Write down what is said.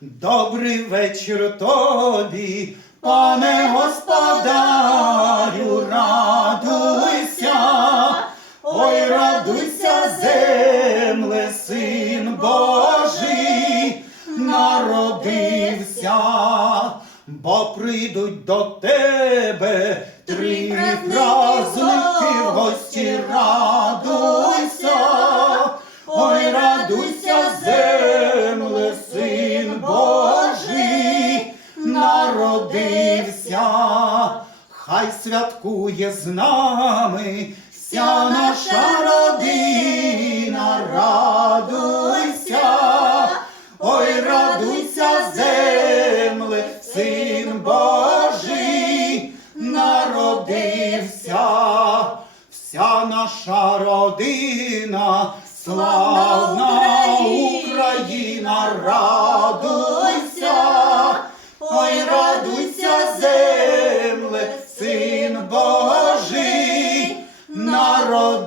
Добрий вечір тобі, пане господарю, радуйся, ой, радуйся, земле, син Божий, народився, бо прийдуть до тебе три праздники в гості, радуйся, ой, радуйся, земле, народився, хай святкує з нами вся наша родина, радуйся, ой, радуйся, земле, син Божий, народився, вся наша родина, славна Україна, радуйся, Божий, народився.